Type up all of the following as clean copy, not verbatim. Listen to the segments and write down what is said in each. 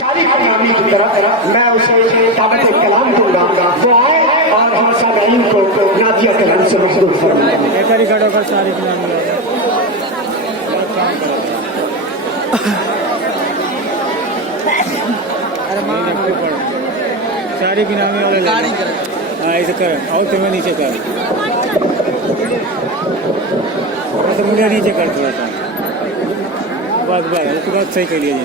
शादी नामी की तरह मैं उसे दावत कलाम दूंगा, वो आए और हम सामीन को नादिया कलाम से मखदूम फरमाएं। सारी की नामी वाले हाँ ऐसे कर और तुम्हें नीचे कर तो मुझे नीचे कर थोड़ा सा बस उसके बाद सही कर लिया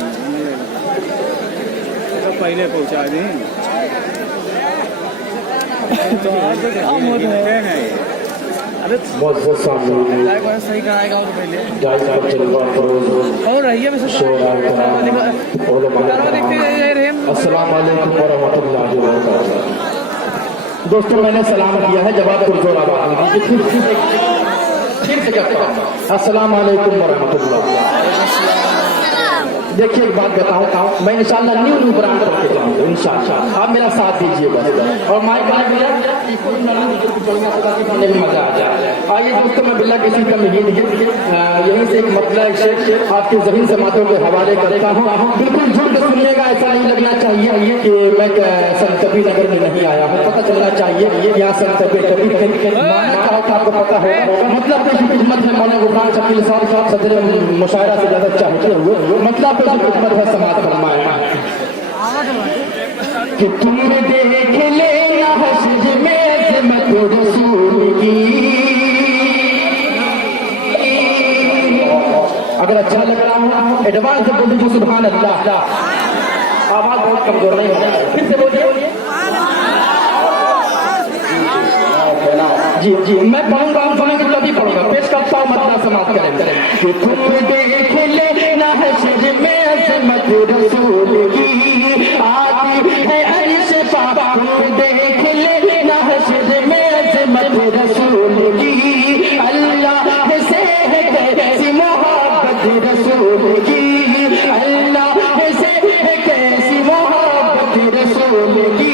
तो पहले पहुंचा दें तो आज बहुत सामने सही कराएगा और पहले और रहिए अस्सलाम वालेकुम वरहमतुल्लाहि वबरकातुहू। दोस्तों मैंने सलाम किया है, जवाब पुरजोर आवाज में फिर से कहता हूँ अस्सलाम वालेकुम वरहमतुल्लाह। देखिए एक बात बताता हूँ, मैं इंशाल्लाह न्यू ब्रांड करके जाऊँगा इंशाल्लाह, आप मेरा साथ दीजिए बस। और माइक वाले भैया में मजा आ जाए। आइए दोस्तों मैं बिल्ला किसी का महीन यहीं से एक मतलब शेख आपके जहीन समातों के हवाले करता हूँ। बिल्कुल झूठ सुनिएगा, ऐसा नहीं लगना चाहिए कि मैं संतबी नगर में नहीं आया हूँ, पता चलना चाहिए यहाँ संतबी आपको पता है। मतलब खिदमत में मौलाना गुफरान शकील साहब सदर मुशायरा से ज्यादा चाहते हुए मतलब खिदमत है समाज फरमाया कि तुम देख लेना हश्र में ज़िम्मत रसूल की। अगर अच्छा लग रहा हो एडवांस बोल दीजिए सुभान अल्लाह। आवाज बहुत कमजोर नहीं है, फिर से बोलिए। जी जी मैं पढ़ूंगा, हम सुनेंगे तभी पढ़ूंगा। पेश करता हूँ मतलब समाप्त करें कि तुम देख लेना हश्र में ज़िम्मत रसूल की आती है अर्श पाक। तुम देख लेना हश्र में ज़िम्मत रसूल की। अल्लाह से है कैसी मोहब्बत रसूल की, अल्लाह से है कैसी मोहब्बत रसूल की।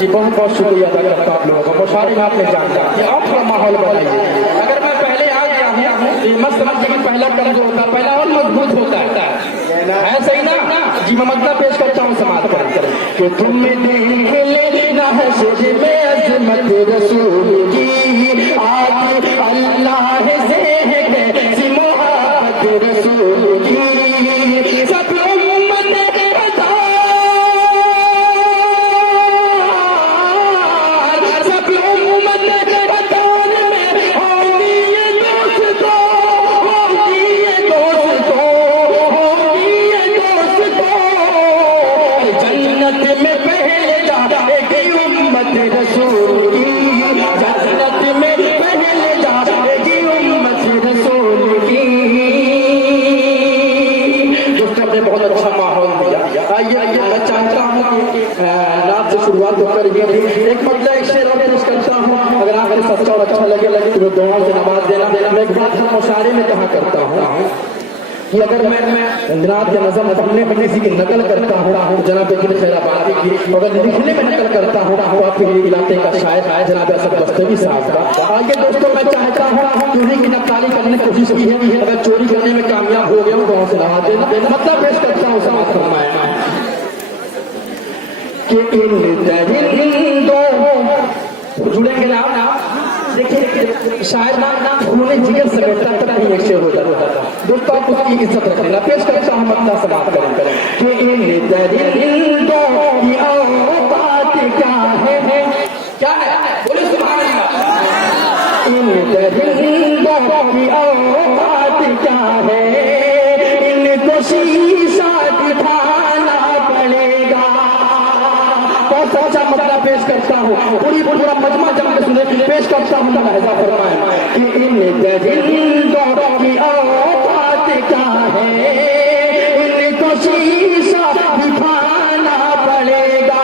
जी बहुत बहुत शुक्रिया अदा करता हूँ आप लोगों को। मुशारी में आपने जान दिया आप थोड़ा माहौल बनाइए। अगर मैं पहले आ गया हूँ मत समझिए कि पहला कर्ज होता है, पहला और मजबूत होता है सही ना जी। मैं मतलब पेश करता हूँ समाज पर कि तुम देख लेना हश्र में अज़मत रसूल की आती अल्लाह से है कैसी मोहब्बत रसूल की। सब एक मतलब एक शेर और पेश करता हूँ। अगर आपको सच्चा और अच्छा लगे तो दुआ से नमाज देना। मैं एक बात मुशायरे में कहा करता हूँ कि अगर मैं जनाब के नज़म पढ़ने में किसी की नकल करता हूँ जनाब खैराबादी की, अगर लिखने में नकल करता हूँ तो आपके इलाके का शायर जनाब असद दस्तवी साहब का। आगे दोस्तों मैं चाहता हूँ चोरी की नक्काली करने की कोशिश की है, अगर चोरी करने में कामयाब हो गया हूँ तो से नवा देना। मतलब पेश करता हूँ समाज फरमाया कि इन दरिंदों जुड़ेंगे ना। देखिए शायद ना खूने जिगर समेटता तब नहीं एक शेर होता था। दोस्तों आप उसकी इज्जत रखें। पेश करता हूँ मतलब समाप्त करें कि इन दरिंदों की औकात क्या है, क्या है बोले सुभान अल्लाह। इन दरिंदों की औकात क्या है, इनको शीशा दिखाना पड़ेगा। बहुत अच्छा मतलब पेश करता हूँ, पूरा मजमा जम के सुने पेश करता हूँ। लहजा फरमाए कि इन दरिंदों की औकात क्या है, इनको शीशा दिखाना पड़ेगा।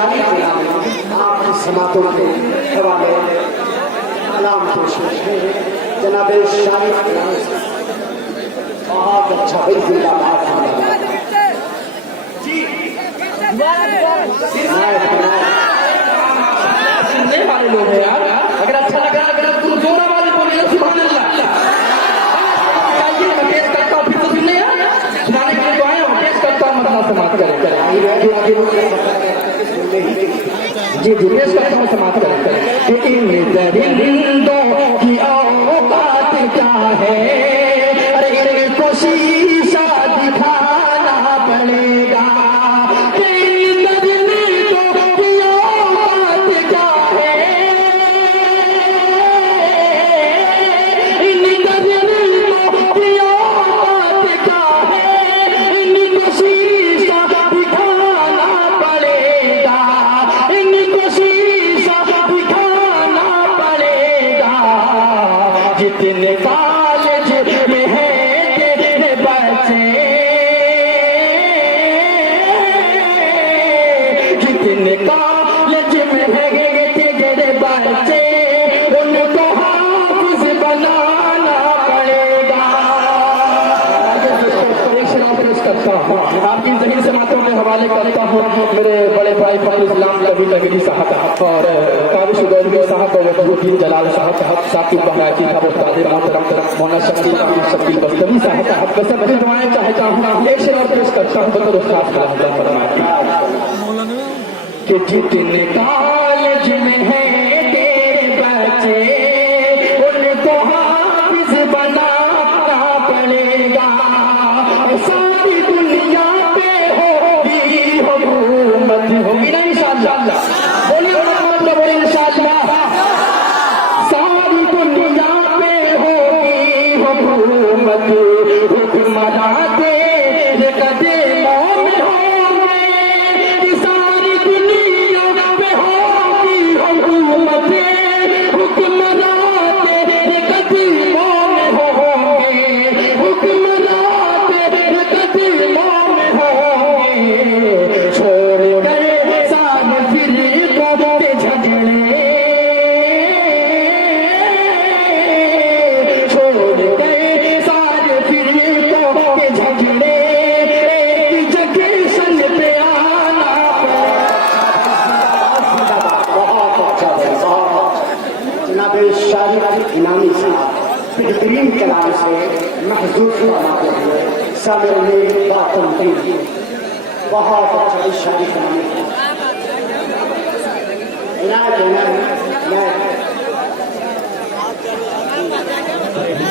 शाही आपकी समातों के हवाले कलाम पेश है जनाब शाही बहुत अच्छा भाई जिंदाबाद सुनने वाले लोग हैं यार, अगर अच्छा लगा अगर तुम जोर आवाज बोले सुभान अल्लाह। मैं पेश करता हूँ, फिर तो सुनने यार सुनाने के लिए तो आया हूँ, पेश करता हूँ, मतलब समाप्त करें जी जी, पेश करता हूँ, समाप्त करें। इन दरिंदों की औकात क्या है, अरे इनको शीशा दिखाना पड़ेगा। इन दरिंदों की औकात क्या है, इन दरिंदों की औकात क्या है, इनको शीशा दिखाना पड़ेगा, इनको शीशा दिखाना पड़ेगा। जितने कॉलेज में है तेरे बच्चे, जितने कॉलेज में है तेरे बच्चे, उनको हाफिज बनाना पड़ेगा। एक शराब पेश करता हूँ, आपकी ज़हीन से बातों के हवाले करता हूँ मेरे बड़े भाई फखरुल इस्लाम कबीर नगरी साहब और कादिर शुगैरी साहब और वफरुद्दीन जलाल साहब साकिब बहराची साहब उस्ताद मोहतरम मौलाना शकील बस्तवी साहब मैं सब दुआएं चाहता हूँ। एक शराब पेश करता हूँ बतौर उस्ताद कलाम फरमाती कि जितने कॉलेज में है तेरे बच्चे, उनको हाफिज बनाना पड़ेगा। सारी दुनिया पे होगी हुकूमत, होगी ना इंशाअल्लाह, बोलिए मोहम्मद बोलिए इंशाअल्लाह। सारी दुनिया पे होगी हुकूमत, हुक्मरान तेरे कदमों में होंगे। सारी दुनिया पे होगी हुकूमत, हुक्मरान तेरे कदमों में होंगे, हुक्मरान तेरे कदमों में होंगे। छोड़ गए सारे फिरकों के झगड़े, छोड़ गए सारे फिरकों के झगड़े, एक जगह सन पे आना बहुत अच्छा है जनाब शाही इनामी साहब बेहतरीन कलाम से महजूज फरमाते हुए सामने बातों की बहुत अच्छा शाही इनामी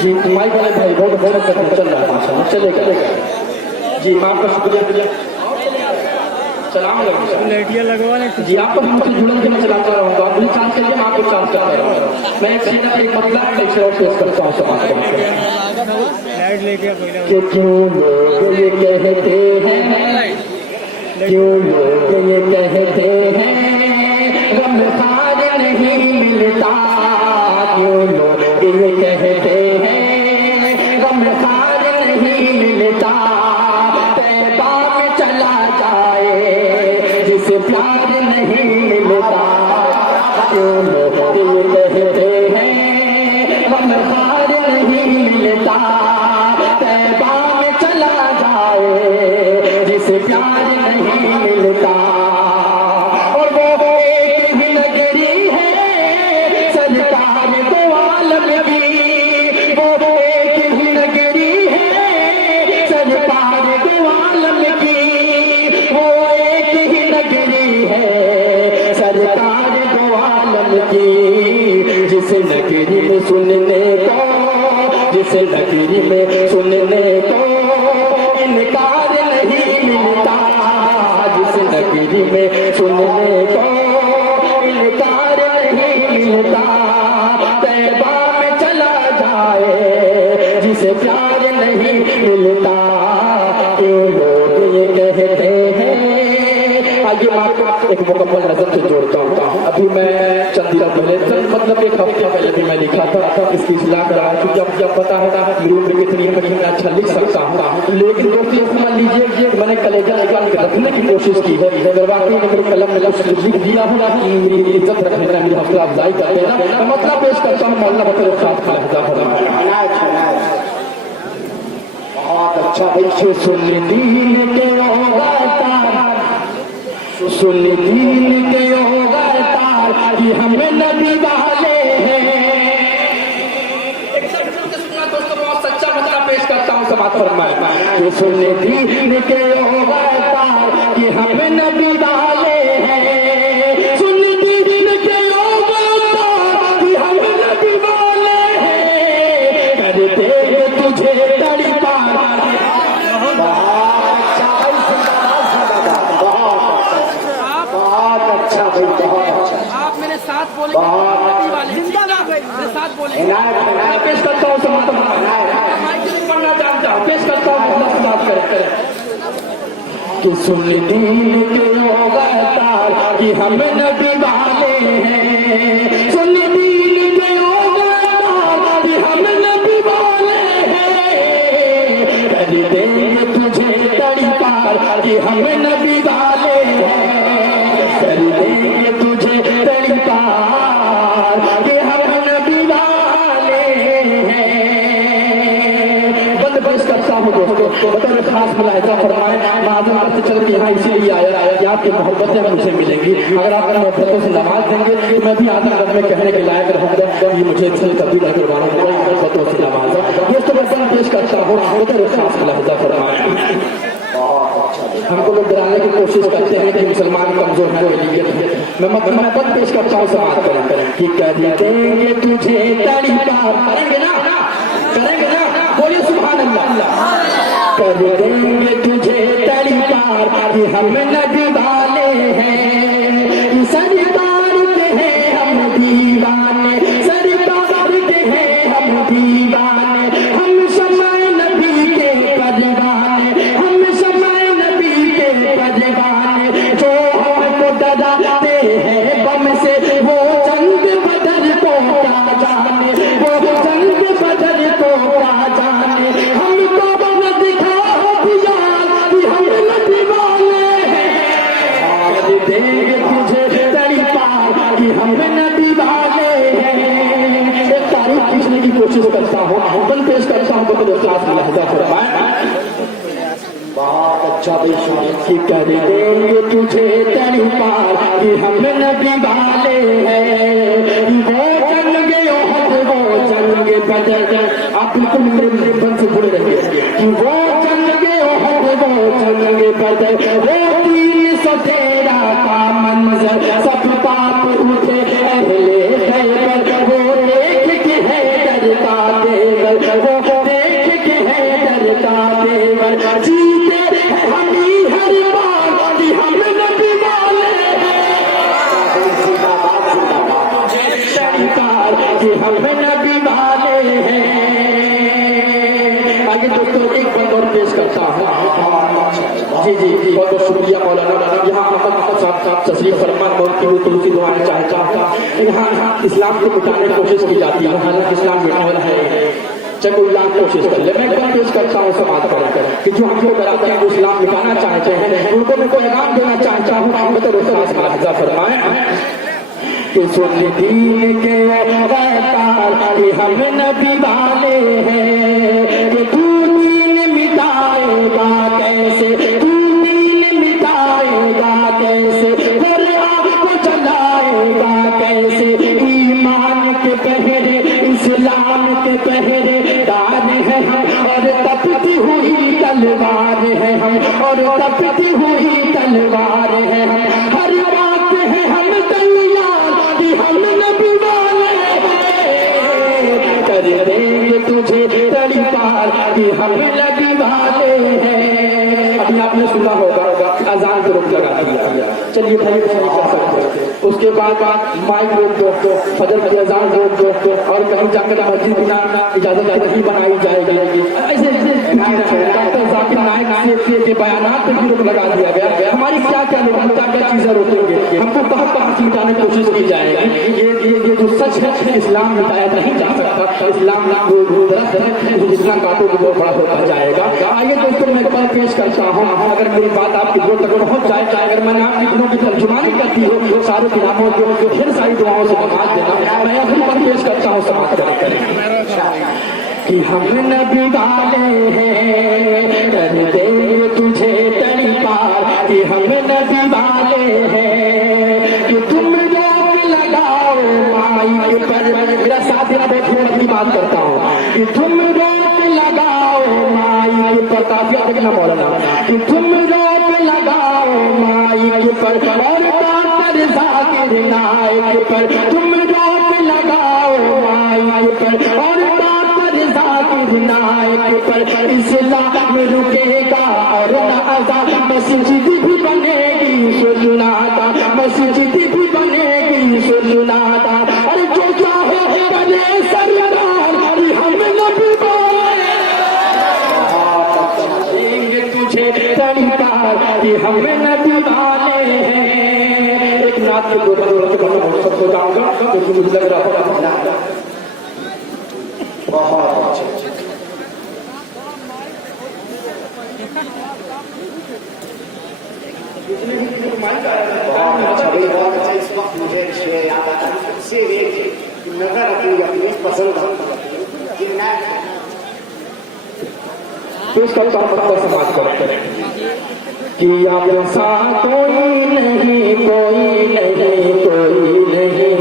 जी माइक वाले भाई बहुत बहुत चल रहा है माशाल्लाह, चलेगा जी। मैं आपका शुक्रिया सलाम लाइटियाँ लगवाने जी। आपको हमसे जुड़न के मैं चलाता रहूँगा, आप मुझे चार्ज करिए, मैं आपको चार्ज करता रहूँगा। मैं एक सीधा एक मतलब एक शराब पेश करता हूँ समाज को लाइट लेके पहले कि क्यों लोग ये कहते हैं, क्यों लोग ये कहते हैं गम खार नहीं मिलता, क्यों लोग ये कहते हैं गम खार नहीं मिलता। तैबा में चला जाए जिसे प्यार नहीं मिलता, क्यों लोग ये कहते हैं गम खार नहीं मिलता। तैबा में चला जाए जिसे प्यार नहीं मिलता। और वो एक ही नगरी है सरकार दो आलम की, वो एक ही नगरी है सरकार दो आलम की, वो एक ही नगरी है सरकार दो आलम की। जिस नगरी में सुनने को, जिस नगरी में सुनने को इनकार नहीं मिलता, जिस नगरी में सुनने को इनकार नहीं मिलता। तैबा में चला जाए जिसे प्यार नहीं मिलता। क्यों लोग ये कहते हैं आगे मैं आपको एक मुकम्मल नजर से जोड़ता हूँ। अभी मैं चंद दिनों पहले मतलब एक हफ्ते पहले भी मैं लिखा था इसकी इस्लाह करा, क्योंकि अब जब पता है मेरी उम्र कितनी है, मैं अच्छा लिख सकता हूँ, लेकिन दोस्तों मान लीजिए मैंने कलेजा रखने की कोशिश की है, अगर वाकई में मेरे कलम में कुछ लिख दिया हो मेरी इज्जत रखने का, मेरी हौसला अफजाई कर देना, मैं मतलब पेश करता हूँ मौलाना बकर साहब का लहजा फरमाया। बहुत अच्छा भाई। सुन दीन के सुन दीन के तार कि हमें नबी वाले हैं। दोस्तों बहुत सच्चा मसला पेश करता हूँ समाज फरमाए। सुन दीन के तार कि हमें नबी वाले हैं। सुन दीन के तार कि हमें नबी वाले हैं। करते तुझे तड़ी पार। आप मेरे साथ बोले, मेरे साथ बोले। पेश करता हूँ पढ़ना जानता हूँ, पेश करता हूँ बात कर कि सुन दीन के तार कि हम नबी वाले हैं। सुन दीन के तार कि हम नबी वाले हैं। कर देंगे तुझे तड़ी पार कि हम नबी वाले हैं। कर देंगे तुझे तड़ी पार कि हम नबी वाले हैं। बंद पेश करता हूँ दोस्तों, बतौर खास मुलाहिजा फरमाए, माजूम से चल के यहाँ इसीलिए आया कि आपकी मोहब्बतें मुझे मिलेंगी। अगर आप मोहब्बतों से नवाज देंगे तो मैं भी आदत में कहने के लायक रहूँगा, ये मुझे कभी मोहब्बतों से नवाजा। दोस्तों मैं बंद पेश करता हूँ, बतौर खास मुलाहिजा फरमाए। हमको लोग डराने की कोशिश करते हैं कि मुसलमान कमजोर है, मैं बंद पेश करता हूँ समाज करें कि कर देंगे तुझे तड़ी पार। करेंगे ना, करेंगे ना, बोलिए सुभान अल्लाह। कर देंगे तुझे तड़ी पार कि हम नबी वाले हैं। सरदार के हैं हम दीवाने, सरदार के हैं हम दीवाने, हम समय नबी के परवाने, हम समय नबी के परवाने। जो हमको डराते हैं बम से वो चंद बदल को क्या जाने, वो चंद बदल को क्या जाने। हमको न दिखा दिया कि हम नबी वाले हैं। कर देंगे तुझे तड़ी पार कि हम नबी वाले हैं। एक तारीफ खींचने की कोशिश करता हूँ, बंद पेश करता हूँ, बतौर खास लहजा फरमाए। बहुत अच्छा भाई। कि कर देंगे तुझे तड़ी पार कि हम नबी वाले हैं। वो जंग ओहद, वो जंग बदर, आप बिल्कुल मेरे मन से जुड़े रहिए कि वो जंग ओहद, वो जंग बदर, वो 313 का मंजर, सब पाप उठे अहले खैबर, वो देख के है डरता देवर, वो देख के है डरता देवर। जीते हमी हर बार कि हम नबी वाले हैं। सरकार कि हम नबी वाले हैं। आगे दोस्तों एक बात और पेश करता हूँ। जी जी जी, बहुत बहुत शुक्रिया मौलाना। यहाँ अहमद साहब तशरीफ फरमा और की दुआएं चाहता। यहाँ इस्लाम को मिटाने की कोशिश की जाती है, हालांकि इस्लाम मिटने वाला है, चाहे कोई लाख कोशिश कर ले। मैं क्या पेश करता हूँ समाज कर कि जो हमको डराते हैं, जो इस्लाम मिटाना चाहते हैं, उनको मैं कोई पैगाम देना चाहता हूँ। बतौर फरमाए कि सुन दीन के तार कि हम नबी वाले हैं। कि तू दीन मिटाएगा कैसे, तू दीन मिटाएगा कैसे, कुरान को चलाएगा कैसे। ईमान के पहरे, इस्लाम के पहरे दार है हम, और तपती हुई तलवार है हम, और तपती हुई तलवार है हम। हर बात है हम तैयार कि हम नबी वाले हैं। कर देंगे तुझे तड़ी पार कि हम नबी वाले हैं। अभी आपने सुना होगा अजान को रोक लगा दिया, चलिए भाई नहीं कर सकते। उसके बाद माइक रोक दो, फजर की अजान रोक दो, और कहीं जाकर मस्जिद बिना इजाजत नहीं बनाई जाएगी। ऐसे जाकिर नायक के बयानात पर भी रोक लगा दिया गया। हमारी क्या क्या चीजें रोकेंगे, हमको कहाँ से मिटाने की कोशिश की जाएगी। ये जो सच है, इस्लाम मिटाया नहीं जा सकता। इस्लाम इस्लाम बातों को जो बड़ा होता जाएगा। आइए दोस्तों, मैं कल पेश करता हूँ, अगर मेरी बात आपकी दूर तक पहुँच जाए, अगर मैंने आपकी दिनों की तर्जुमानी करती हो सारे इनामों को ढेर सारी दुआओं से नमाज देना, मैं अपनी पर पेश करता हूँ समाज कि हम नबी वाले हैं, कर देंगे तुझे तड़पार। कि हम नबी वाले हैं, कि तुम रोक लगाओ माइक पर। मेरा साथ देना, बहुत थोड़ी बात करता हूँ। कि तुम रोक लगाओ माइक पर, काफी देखना मौलाना। कि तुम रोक लगाओ माइक पर और कातर जाकिर नाइक पर। तुम रोक लगाओ माइक पर और नायक पर। इस्लाम रुकेगा और ना मस्जिद भी बनेगी सुन्नाता, मस्जिद भी बनेगी सुन्नाता। अरे जो चाहे करे सरदार, अरे हम नबी देंगे तुझे तड़पार। अरे हम नबी वाले हैं। एक नाथ के दो जाऊंगा तो मुझे लग रहा है बहुत अच्छे। बहुत अच्छा। इस वक्त मुझे शेर याद आता है, शेर एक नजर अपनी पसंद समाज करते कि ऐसा कोई नहीं, कोई नहीं, कोई नहीं,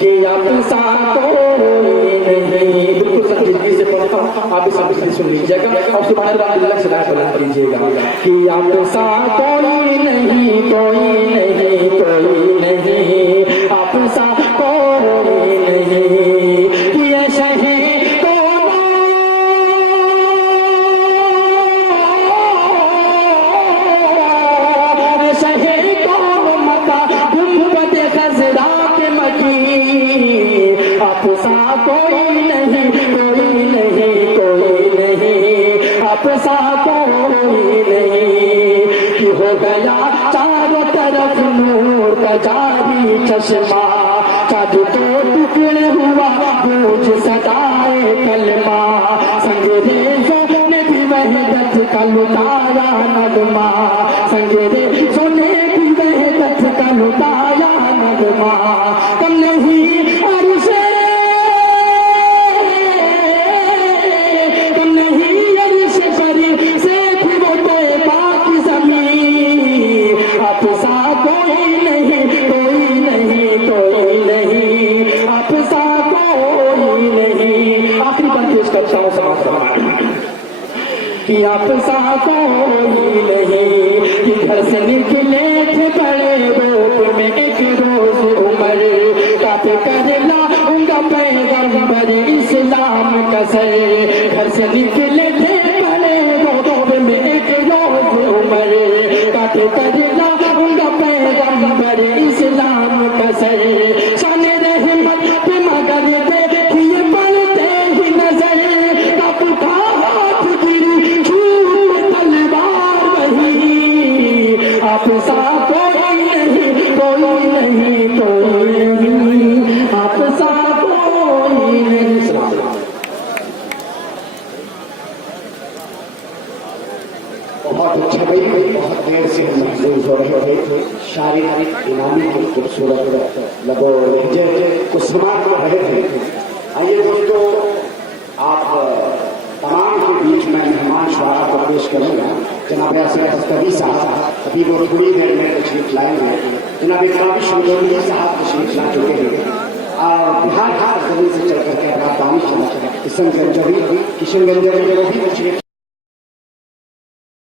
कि ऐसा कोई नहीं। बिल्कुल संजीदगी से पढ़ता हूँ, आप इस सब सुन लीजिएगा और सुभान अल्लाह से बुलंद कीजिएगा। कि ऐसा कोई नहीं, कोई नहीं, कोई नहीं, ऐसा कोई नहीं। कि ऐसा है कोई नहीं, कोई नहीं, कोई नहीं, आपसा कोई नहीं। कि हो गया चारों तरफ नूर का जारी चश्मा, जादू तो टुकड़े हुआ गूंज सदाए कलमा। संगरेजों ने भी वहदत का लुटाया नगमा, संगरेजों ने भी वहदत का लुटाया नगमा। कम नहीं अरशे कि आपसा कोई नहीं। कि घर से निकले थे बड़े रूप में एक रोज उमर, काट कर लाऊंगा पैगंबर इस्लाम का सर। घर से निकले थे बड़े रूप में एक रोज उमर, काट कर लाऊंगा पैगंबर इस्लाम का सर। शान रहमत पे मगर देखिए पढ़ते ही नजर, कपूठा आपसा कोई नहीं, कोई नहीं, कोई नहीं, आपसा कोई नहीं। बहुत अच्छा भाई, बहुत देर से हम महसूस हो रहे थे शारीरिक इनामी की खूबसूरत लगो लहजे को समाप्त कर रहे थे। आइए दोस्तों, आप तमाम के बीच में मेहमान शुरा को पेश करूंगा। जनाब हस्तवी साहब अभी वो थोड़ी देर में तशरीफ लाएंगे। जनाब काबिश मुदौली साहब तशरीफ ला चुके हैं और बिहार जमीन से चल करके किशनगंज में वो भी तशरीफ